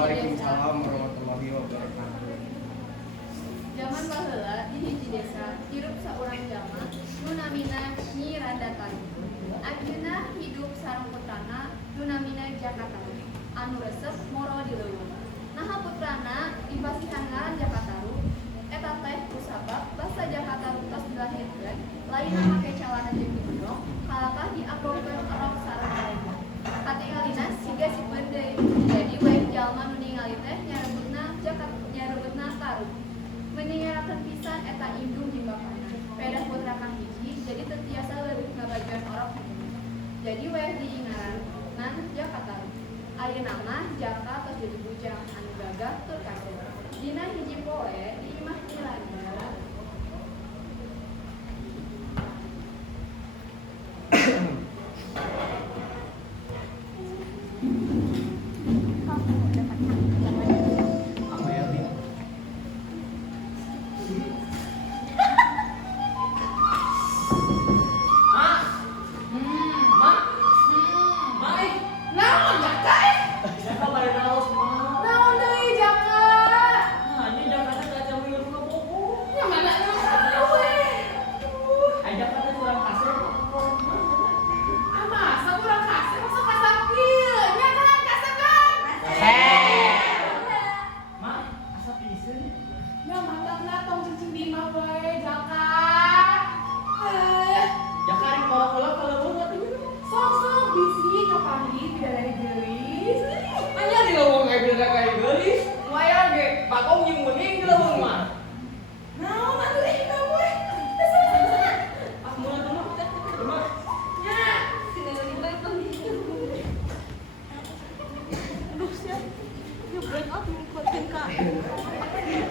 Waalaikumsalam warahmatullahi wabarakatuh. Zaman baheula di hiji desa hirup saurang jalma nu namina Nyi Randatan. Ayeuna hidup sareng putrana nu namina Jakataru anu resep moro di leuweung. Naha putrana dipasihan ngaran Jakataru eta teh kusabab basa Jakataru tos dilahirkeun lainna make calana jeung digondong kalakah diaprobkeun rok sareng mereka. Katingalina siga sieun deui. Jadi we jalma nu ningali teh nyarebutna Taru. Meninggalkan pisan eta indung jeung bapana. Pedah putra kang hiji jadi teu tiasa leuwih ngabajuan orok. Jadi we diingaran Jakataru. Ayeuna mah Jaka tos jadi bujang anu gagah tur kasih. Dina hiji poe di imah Iranda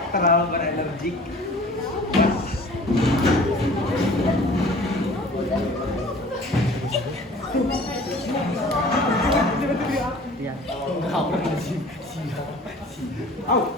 terlalu berenergik. Ya, enggak pernah sih. Au.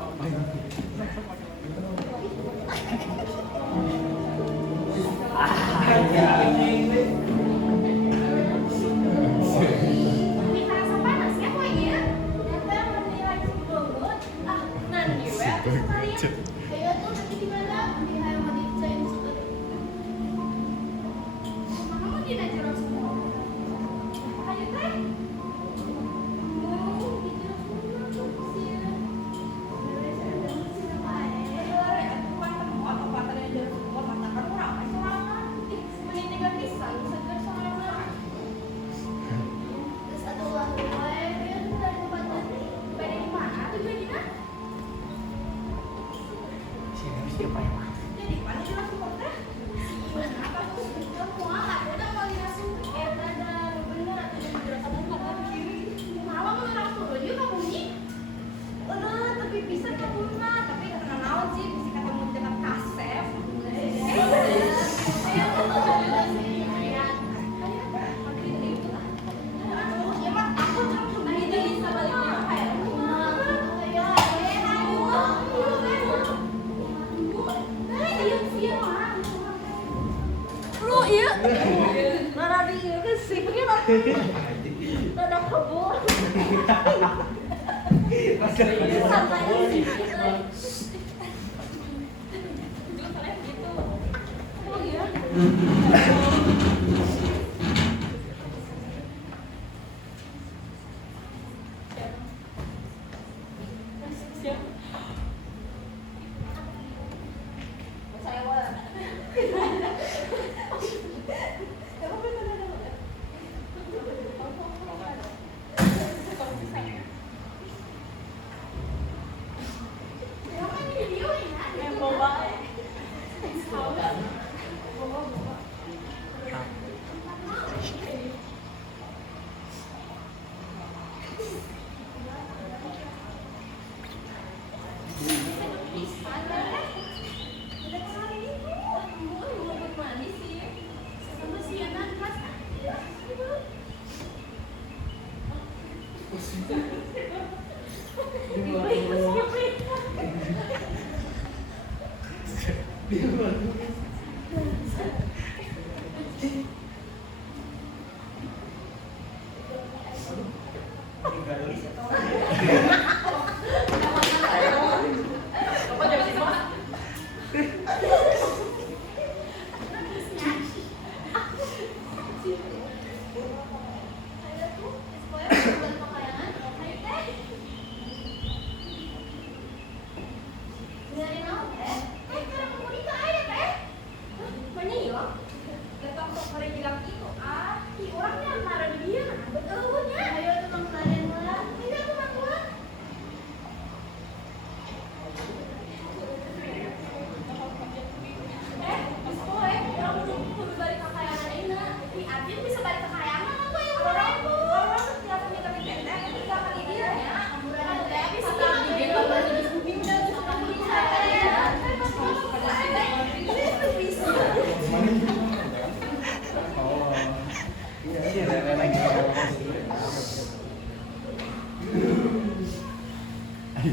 Ayo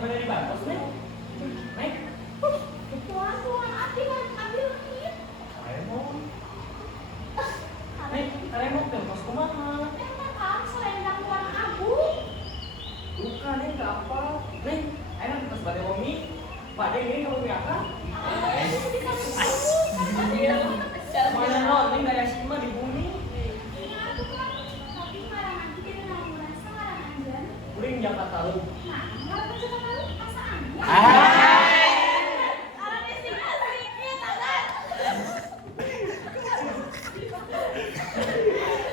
pada di bagus, Neng. Neng. Tuan, hati kan ambil ini. Karemon. Neng, karemon tuh kos kumaha? Emang kan selendang warna abu. Bukan, Neng, enggak apa. Neng, ayo kita sebagai Omi. Pak Deng ini kamu punya apa? Mana non, Neng gaya sima di bumi. Tapi marangan kita dengan merasa marangan. Uring Jakarta lu. Nah, marangan sekali pasangannya.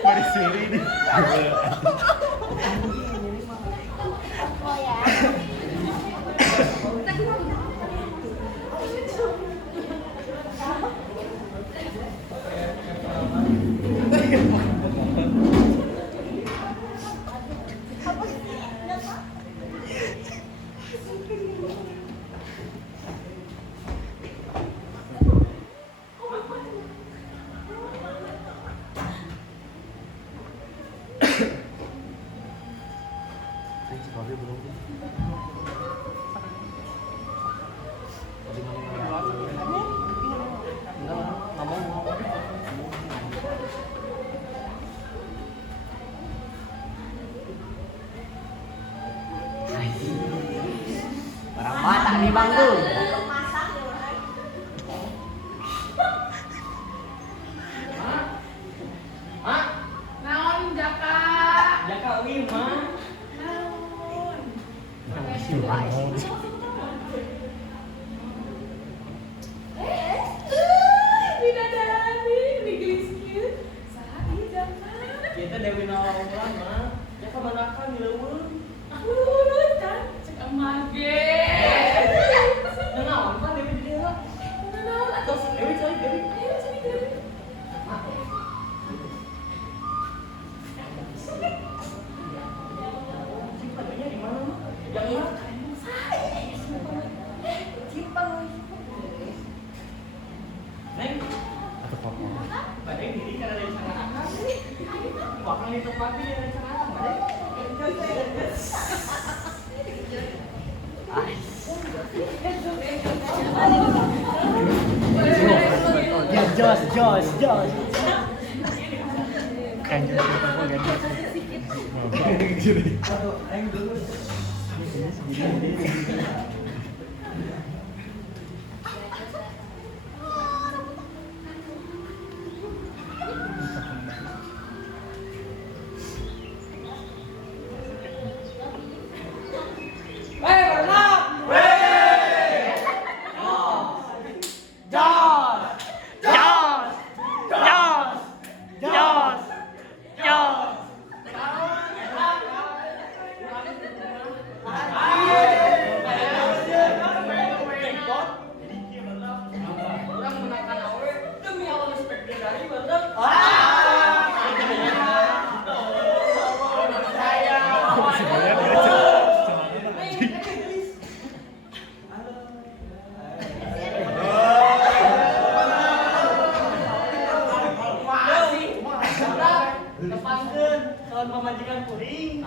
Mari sini nih. Oh ya. Barang mata nih Bang Gun. Mak, Naon Jaka? Jaka Wima. Naon? Bidadari, digeliskin. Saha ieu Jaka? Kita Dewi Nawang Lama. Jaka manakan di leuweung. Can cek emah ge. Naon kan Dewi di dia? Naon atuh? Dewi cari Dewi. Ayo sini Dewi. Simpangnya di mana? Jangan. Neng, Mbak Deng diri karena dari sana akan. Bakal ditepati dari sana akan, Mbak Deng. Ya jos. Keren juga kita ganti. Orang menangkan awe demi awal respect dari bener. Tepangkeun kawan pamajikan kuring.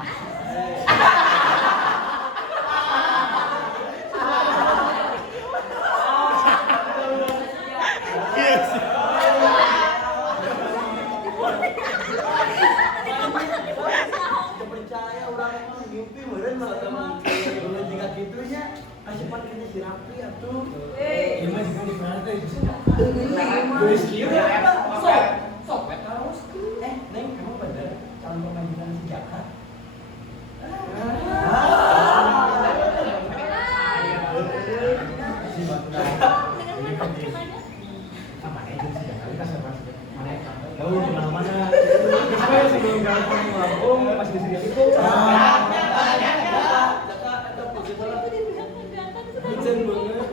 Percaya orang mah mimpi meureun mah kalau jika gitunya asupan kena si Rapi atuh. Ieu mah juga di mana teh? Geus kieu Sok terus. Neng kamu bener calon pemajikan si Jaka. Si Batu ini kan di sama itu si Jaka kita sama mana tahu di mana-mana. Saya sebelum gampang ngelampung pas di sini itu. Bucin banget.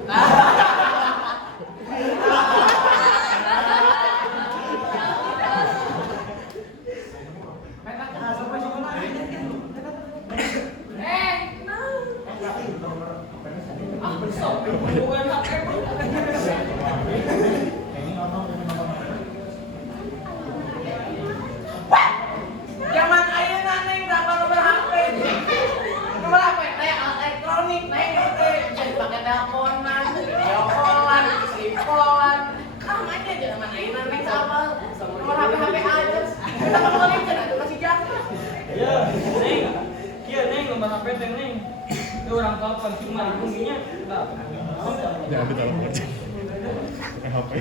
Kita kan lagi kan kasih jasa. Iya, Neng. Iya, Neng, nomor HP Neng, Neng. Itu orang tua penting mah bunginya. Jangan ditelepon. HP.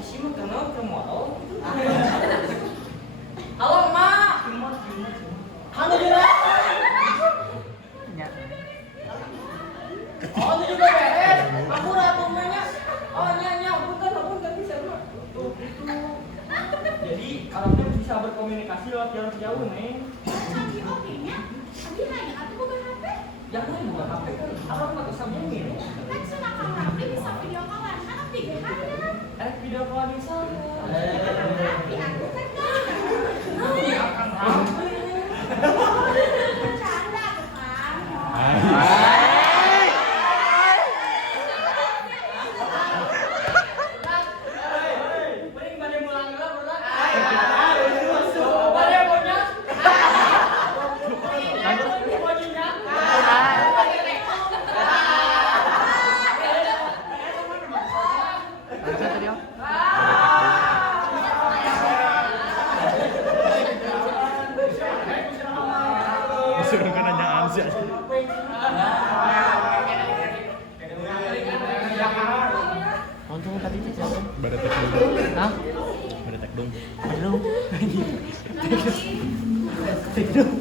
Asyik mah kenal ke modal. Halo, Mak. Halo, Jura. Ya. Oh, itu juga beres. Aku ratu nanya. Oh, nyanyi, bukan bisa mah. Tuh, itu. Jadi, karakter bisa berkomunikasi lewat jarak jauh, Neng. Lagi oke-nya? Lagi nanya, aku bukan HP. Jangan bukan HP kan. Abang nggak bisa nyanyi. Kan senang Raffi bisa video callan, kan Raffi gimana? Video call di sana. Raffi aku kan Akan Raffi. bercanda bukan? Mending pada mulang lah, bro. Pada punya. Wajibnya. Lanjut tadi Om. Disuruh kan nanyaan sih. Untung tadi itu siapa? Pada tek dong. Hah? Pada tek dong. Belum. Tik dong.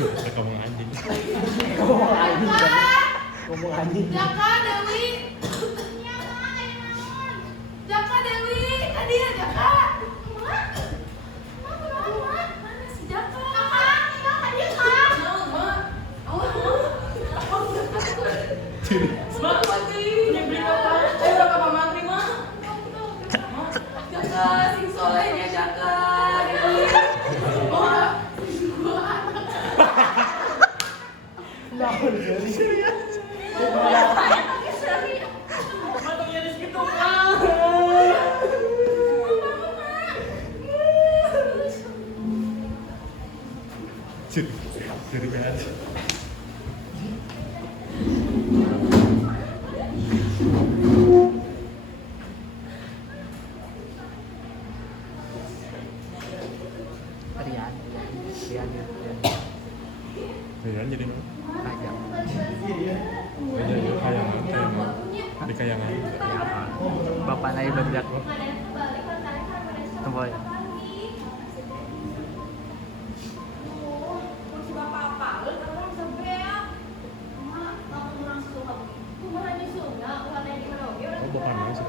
Ada kamu anjing. Ngomong anjing. Jaka Dewi. Iya, Mak, ayo naon. Jaka Dewi, tadi ya Jaka. Mak. Mak, kenapa, Mak? Mana si Jaka? Mak, iya tadi ya, Mak. Mak. Awas, Mak. Mak, ini beli apa? Ayo udah kapan mantri, Mak? Jaka, sing solehnya Jaka Dewi. Mak. Mak, tuh jadi segitu, Mak. Jadi behat. Rian. Rian jadi mana? Ajak. Jadi kayangan. Di kayangan. Bapak lagi bergerak. Tunggu ya. Oh, bukan main sih.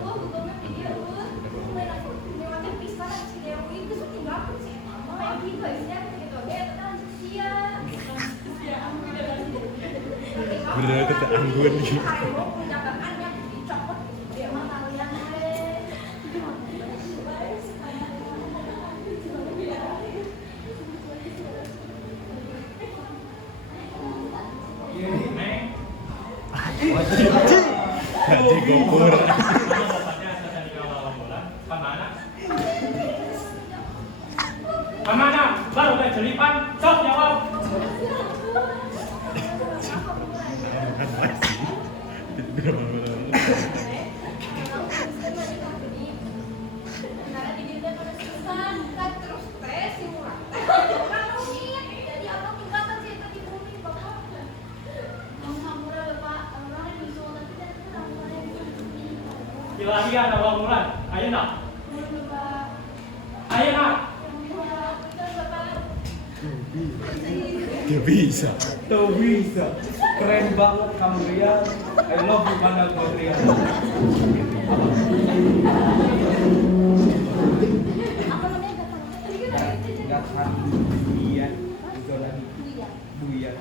Bener-bener kata anggun gitu. Neng. Haji gopur. Kemana? Baru udah jelipan, sok jawab. Kan masih. Bener-bener. Ilahi ada bangunan. Ayo nak. Ayo nak. Dia bisa. Tuh bisa. Keren banget kamu Rian. I love you banget kamu Rian. Enggak kan Rian. Bukan Buya.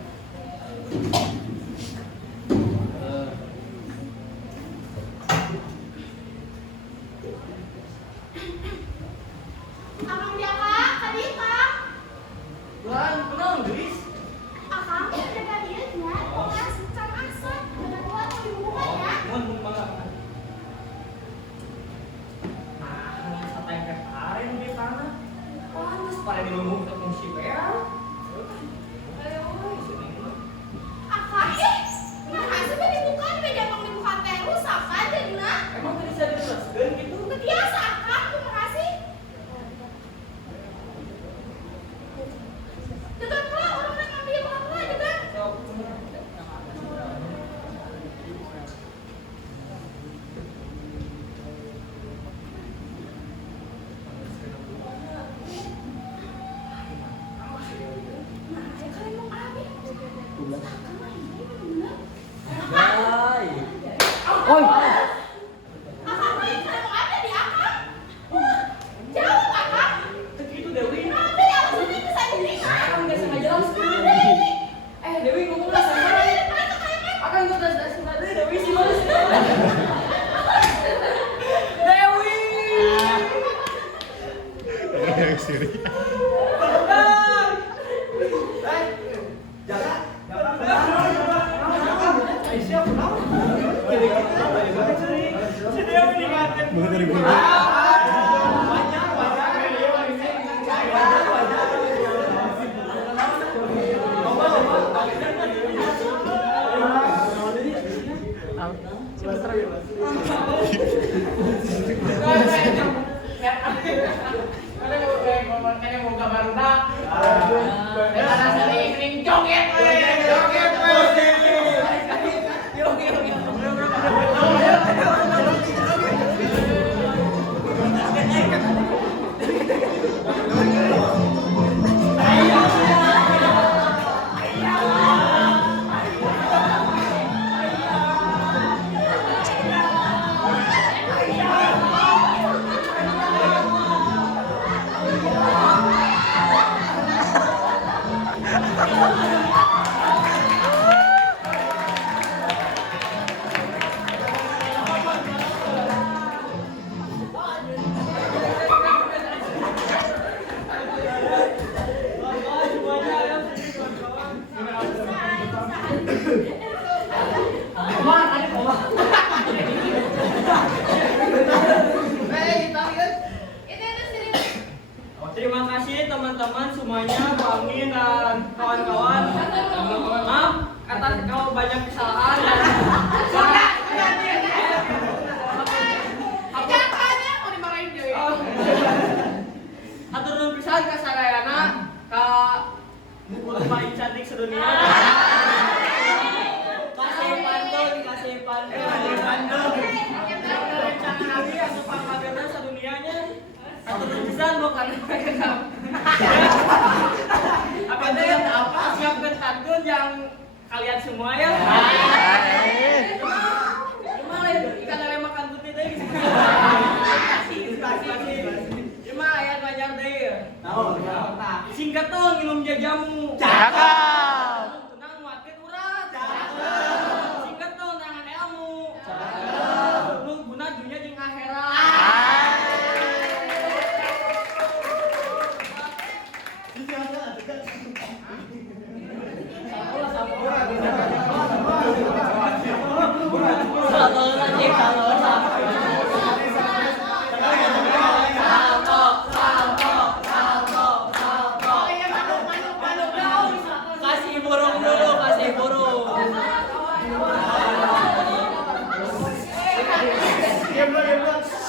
Oi. Akang main sama ada di akang. Jawab akang. Begitu Dewi. Ada yang maksudnya bisa diri. Akang nggak sengaja langsung. Ada ini. Dewi ngomong lah sama Akang nggak udah sengaja Dewi sih mana sih? Dewi. Yang siri. Si Dewi dimatiin. Bukan dari bulu. Ada mau kabar nak? Ada sering joget, joget. Terima kasih teman-teman semuanya, Bu Amin dan kawan-kawan. Maaf atas kalau banyak kesalahan dan Jangannya mau dimarahin Dewi. atur nuhun pisan ka sadayana ka paling cantik sedunia. Kasih pantun. Rencana lagi asup pangkabena sedunianya. Atur nuhun pisan bukan apa teh apa siapkan pantun yang kalian semua ya. Gimana ya ikan lele makan putih teh. Cuma ayat wajar deh. Singkat tuh nginum jajamu. Tenang wakil urat. Singkat tuh nangan ilmu. Lu guna dunia jeung akhirat. Kasih burung dulu, kasih burung. Diam.